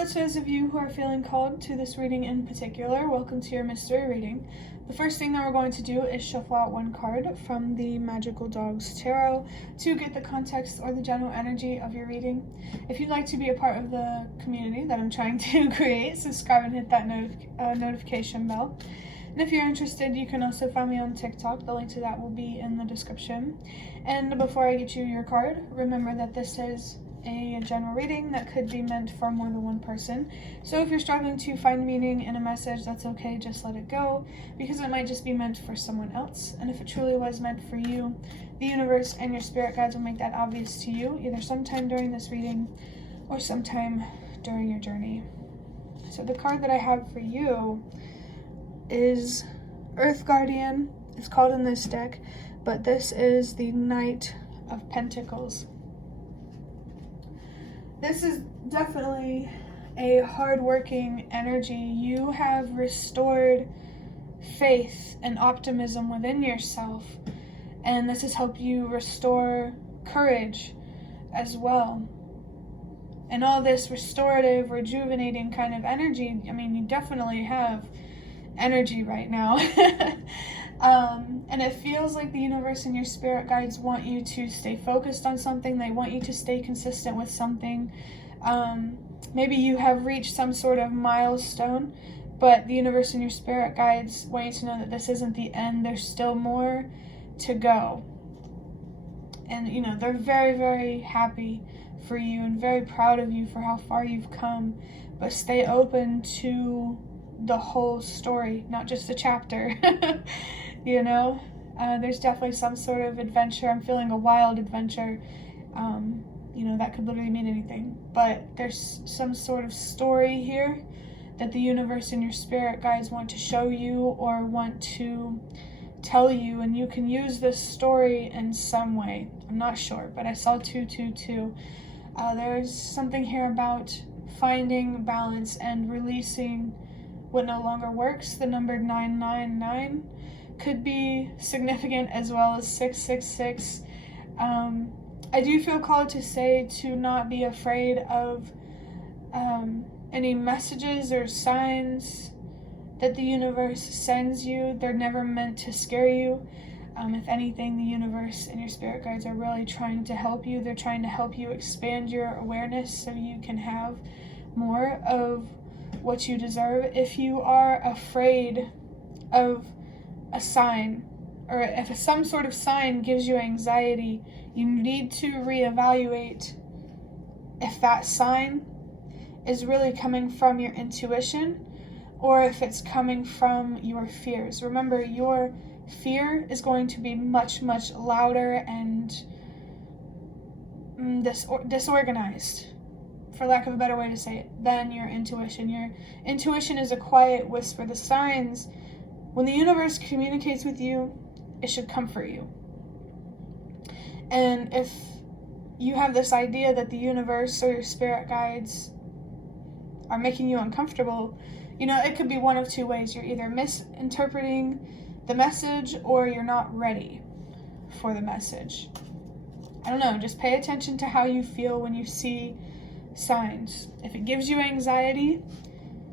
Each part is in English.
Hello to those of you who are feeling called to this reading in particular. Welcome to your mystery reading. The first thing that we're going to do is shuffle out one card from the Magical Dogs Tarot to get the context or the general energy of your reading. If you'd like to be a part of the community that I'm trying to create, subscribe and hit that notification bell. And if you're interested, you can also find me on TikTok. The link to that will be in the description. And before I get you your card, remember that this is a general reading that could be meant for more than one person. So if you're struggling to find meaning in a message, that's okay, just let it go, because it might just be meant for someone else. And if it truly was meant for you, the universe and your spirit guides will make that obvious to you, either sometime during this reading or sometime during your journey. So the card that I have for you is Earth Guardian. It's called in this deck, but this is the Knight of Pentacles. This is definitely a hard-working energy. You have restored faith and optimism within yourself, and this has helped you restore courage as well. And all this restorative, rejuvenating kind of energy, I mean, you definitely have energy right now. And it feels like the universe and your spirit guides want you to stay focused on something. They want you to stay consistent with something. Maybe you have reached some sort of milestone, but the universe and your spirit guides want you to know that this isn't the end. There's still more to go. And, you know, they're very, very happy for you and very proud of you for how far you've come. But stay open to the whole story, not just a chapter. You know, there's definitely some sort of adventure. I'm feeling a wild adventure. You know, that could literally mean anything, but there's some sort of story here that the universe and your spirit guides want to show you or want to tell you, and you can use this story in some way. I'm not sure, but I saw 222. There's something here about finding balance and releasing what no longer works. The number 999 could be significant, as well as 666. I do feel called to say to not be afraid of any messages or signs that the universe sends you. They're never meant to scare you. If anything, the universe and your spirit guides are really trying to help you. They're trying to help you expand your awareness so you can have more of what you deserve. If you are afraid of a sign, or if some sort of sign gives you anxiety, you need to reevaluate if that sign is really coming from your intuition or if it's coming from your fears. Remember, your fear is going to be much, much louder and disorganized, for lack of a better way to say it, than your intuition. Your intuition is a quiet whisper. The signs, when the universe communicates with you, it should comfort you. And if you have this idea that the universe or your spirit guides are making you uncomfortable, you know, it could be one of two ways. You're either misinterpreting the message or you're not ready for the message. I don't know, just pay attention to how you feel when you see signs. If it gives you anxiety,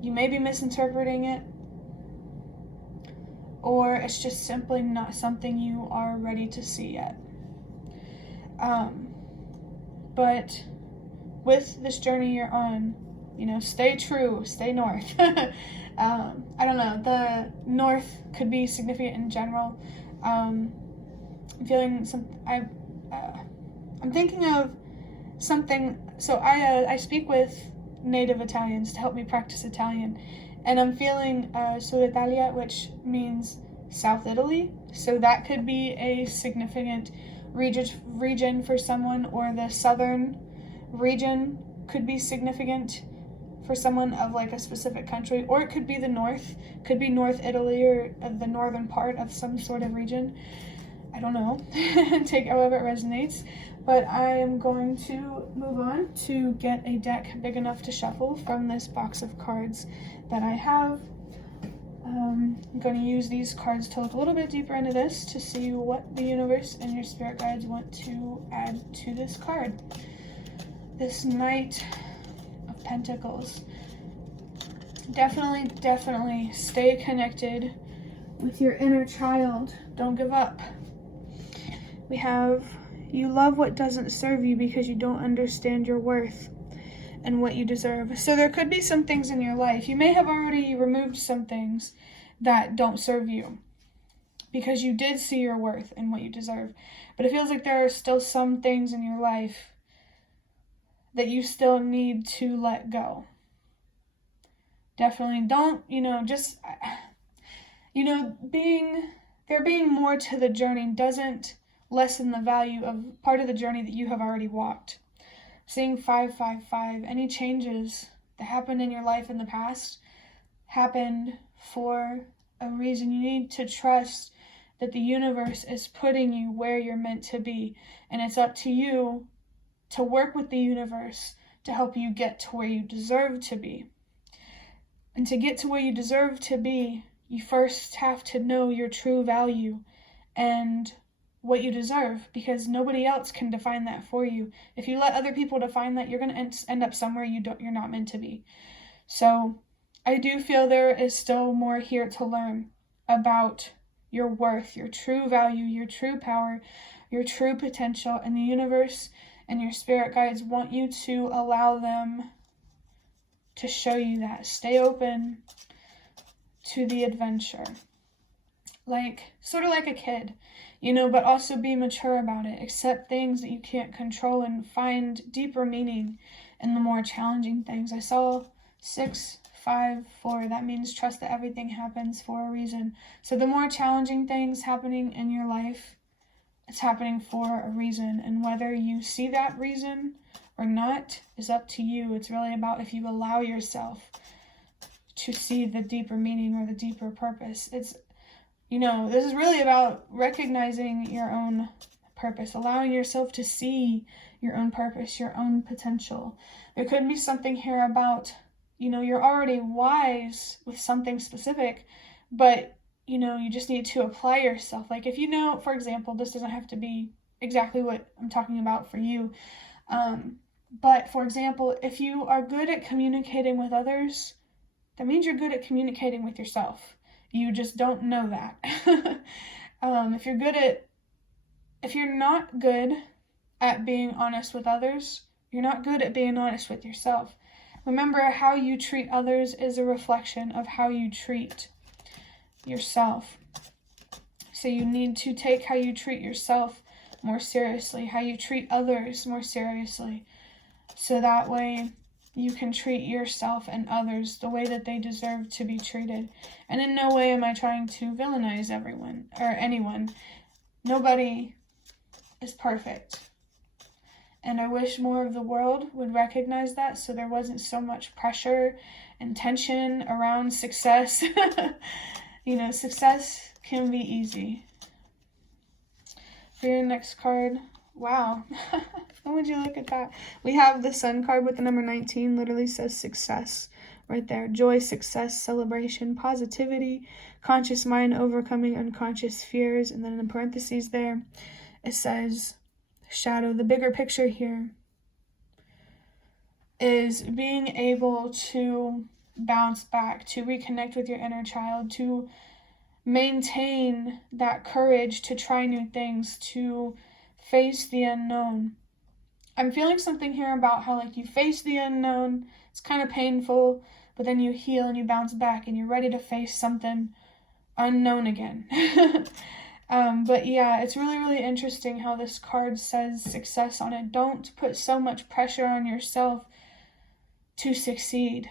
you may be misinterpreting it, or it's just simply not something you are ready to see yet. But with this journey you're on, you know, stay true, stay north. I don't know, the north could be significant in general. I'm feeling I'm thinking of something. So I speak with native Italians to help me practice Italian, and I'm feeling Sud Italia, which means South Italy. So that could be a significant region for someone, or the southern region could be significant for someone of like a specific country, or it could be the north, could be North Italy or the northern part of some sort of region. I don't know. Take it however it resonates. But I am going to move on to get a deck big enough to shuffle from this box of cards that I have. I'm going to use these cards to look a little bit deeper into this to see what the universe and your spirit guides want to add to this card. This Knight of Pentacles. Definitely stay connected with your inner child. Don't give up. We have, you love what doesn't serve you because you don't understand your worth and what you deserve. So there could be some things in your life. You may have already removed some things that don't serve you because you did see your worth and what you deserve. But it feels like there are still some things in your life that you still need to let go. Definitely don't, there being more to the journey doesn't lessen the value of part of the journey that you have already walked. Seeing 555, any changes that happened in your life in the past happened for a reason. You need to trust that the universe is putting you where you're meant to be, and it's up to you to work with the universe to help you get to where you deserve to be. And to get to where you deserve to be, you first have to know your true value and what you deserve, because nobody else can define that for you. If you let other people define that, you're going to end up somewhere you're not meant to be. So I do feel there is still more here to learn about your worth, your true value, your true power, your true potential, and the universe and your spirit guides want you to allow them to show you that. Stay open to the adventure. Sort of like a kid, but also be mature about it. Accept things that you can't control and find deeper meaning in the more challenging things. I saw 654. That means trust that everything happens for a reason. So the more challenging things happening in your life, it's happening for a reason. And whether you see that reason or not is up to you. It's really about if you allow yourself to see the deeper meaning or the deeper purpose. It's this is really about recognizing your own purpose, allowing yourself to see your own purpose, your own potential. There could be something here about, you're already wise with something specific, but, you just need to apply yourself. Like if for example, this doesn't have to be exactly what I'm talking about for you. But for example, if you are good at communicating with others, that means you're good at communicating with yourself. You just don't know that. If you're not good at being honest with others, you're not good at being honest with yourself. Remember, how you treat others is a reflection of how you treat yourself. So you need to take how you treat yourself more seriously, how you treat others more seriously. So that way you can treat yourself and others the way that they deserve to be treated. And in no way am I trying to villainize everyone or anyone. Nobody is perfect. And I wish more of the world would recognize that, so there wasn't so much pressure and tension around success. Success can be easy. For your next card, wow. How would you look at that? We have the Sun card with the number 19, literally says success right there. Joy, success, celebration, positivity, conscious mind overcoming unconscious fears. And then in the parentheses there, it says shadow. The bigger picture here is being able to bounce back, to reconnect with your inner child, to maintain that courage to try new things, to face the unknown. I'm feeling something here about how you face the unknown, it's kind of painful, but then you heal and you bounce back and you're ready to face something unknown again. But yeah, it's really, really interesting how this card says success on it. Don't put so much pressure on yourself to succeed,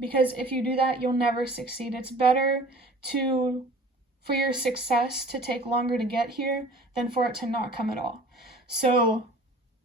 because if you do that, you'll never succeed. It's better for your success to take longer to get here than for it to not come at all. So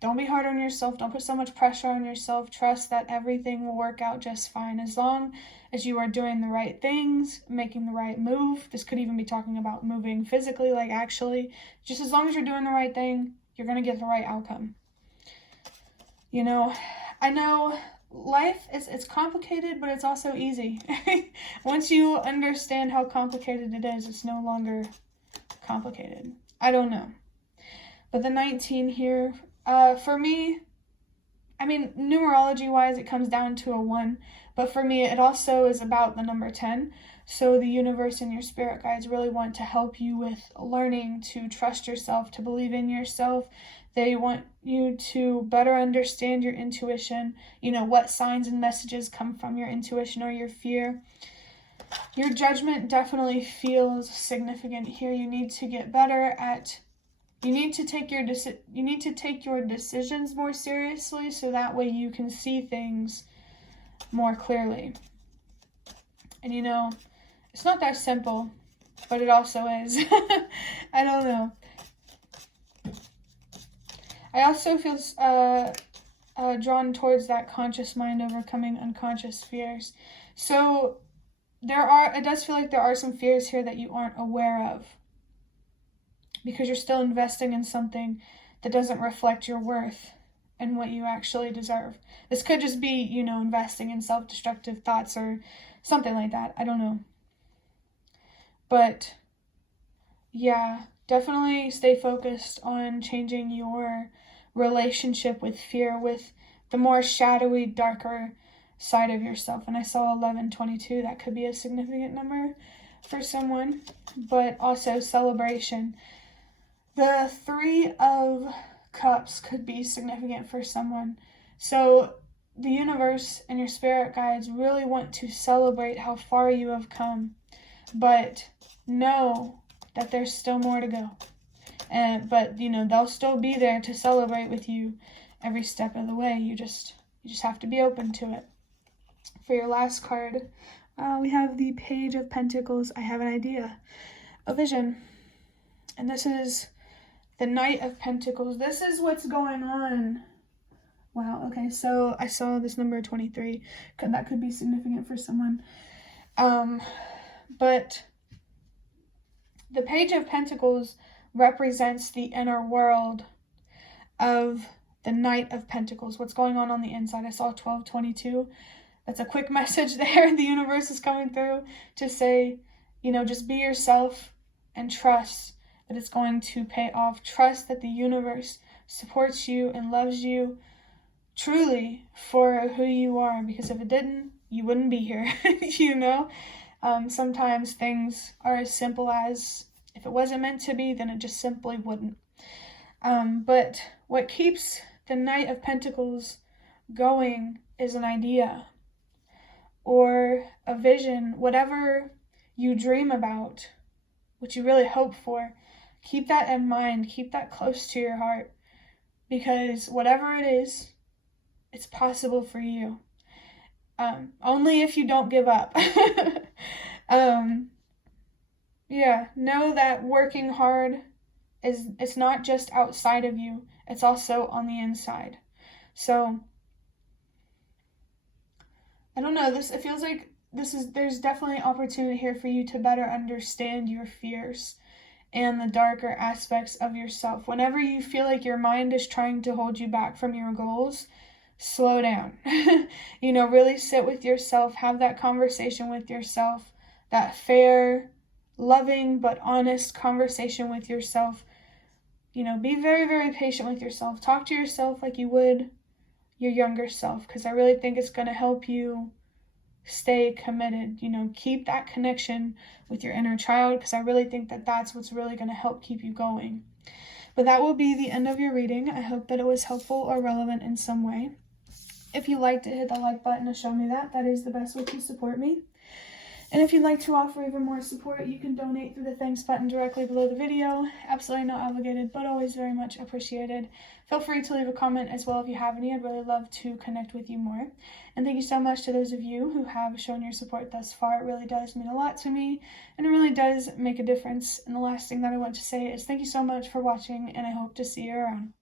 don't be hard on yourself. Don't put so much pressure on yourself. Trust that everything will work out just fine as long as you are doing the right things, making the right move. This could even be talking about moving physically, actually. Just as long as you're doing the right thing, you're going to get the right outcome. I know life it's complicated, but it's also easy. Once you understand how complicated it is, it's no longer complicated. I don't know. But the 19 here, for me, numerology wise, it comes down to a 1, But for me, it also is about the number 10. So the universe and your spirit guides really want to help you with learning to trust yourself, to believe in yourself. They want you to better understand your intuition, what signs and messages come from your intuition or your fear. Your judgment definitely feels significant here. You need to get better at, you need to take your decisions more seriously, so that way you can see things more clearly. And it's not that simple, but it also is. I don't know. I also feel drawn towards that conscious mind overcoming unconscious fears. So it does feel like there are some fears here that you aren't aware of, because you're still investing in something that doesn't reflect your worth and what you actually deserve. This could just be, investing in self-destructive thoughts or something like that. I don't know. But yeah, definitely stay focused on changing your relationship with fear, with the more shadowy, darker side of yourself. And I saw 1122. That could be a significant number for someone. But also celebration. The 3 of Cups could be significant for someone. So the universe and your spirit guides really want to celebrate how far you have come, but know that there's still more to go. But they'll still be there to celebrate with you every step of the way. You just have to be open to it. For your last card, we have the Page of Pentacles. I have an idea, a vision, and this is the Knight of Pentacles. This is what's going on. Wow, okay, so I saw this number 23. That could be significant for someone. But the Page of Pentacles represents the inner world of the Knight of Pentacles. What's going on the inside? I saw 1222. That's a quick message there. The universe is coming through to say, just be yourself and trust that it's going to pay off. Trust that the universe supports you and loves you truly for who you are, because if it didn't, you wouldn't be here. Sometimes things are as simple as, if it wasn't meant to be, then it just simply wouldn't. But what keeps the Knight of Pentacles going is an idea or a vision, whatever you dream about, what you really hope for. Keep that in mind. Keep that close to your heart, because whatever it is, it's possible for you. Only if you don't give up. Know that working hard it's not just outside of you, it's also on the inside. So I don't know, it feels like there's definitely opportunity here for you to better understand your fears and the darker aspects of yourself. Whenever you feel like your mind is trying to hold you back from your goals, slow down. Really sit with yourself, have that conversation with yourself, that fair, loving, but honest conversation with yourself. Be very, very patient with yourself. Talk to yourself like you would your younger self, because I really think it's going to help you stay committed. Keep that connection with your inner child, because I really think that that's what's really going to help keep you going. But that will be the end of your reading. I hope that it was helpful or relevant in some way. If you liked it, hit the like button to show me that. That is the best way to support me. And if you'd like to offer even more support, you can donate through the thanks button directly below the video. Absolutely not obligated, but always very much appreciated. Feel free to leave a comment as well if you have any. I'd really love to connect with you more. And thank you so much to those of you who have shown your support thus far. It really does mean a lot to me, and it really does make a difference. And the last thing that I want to say is thank you so much for watching, and I hope to see you around.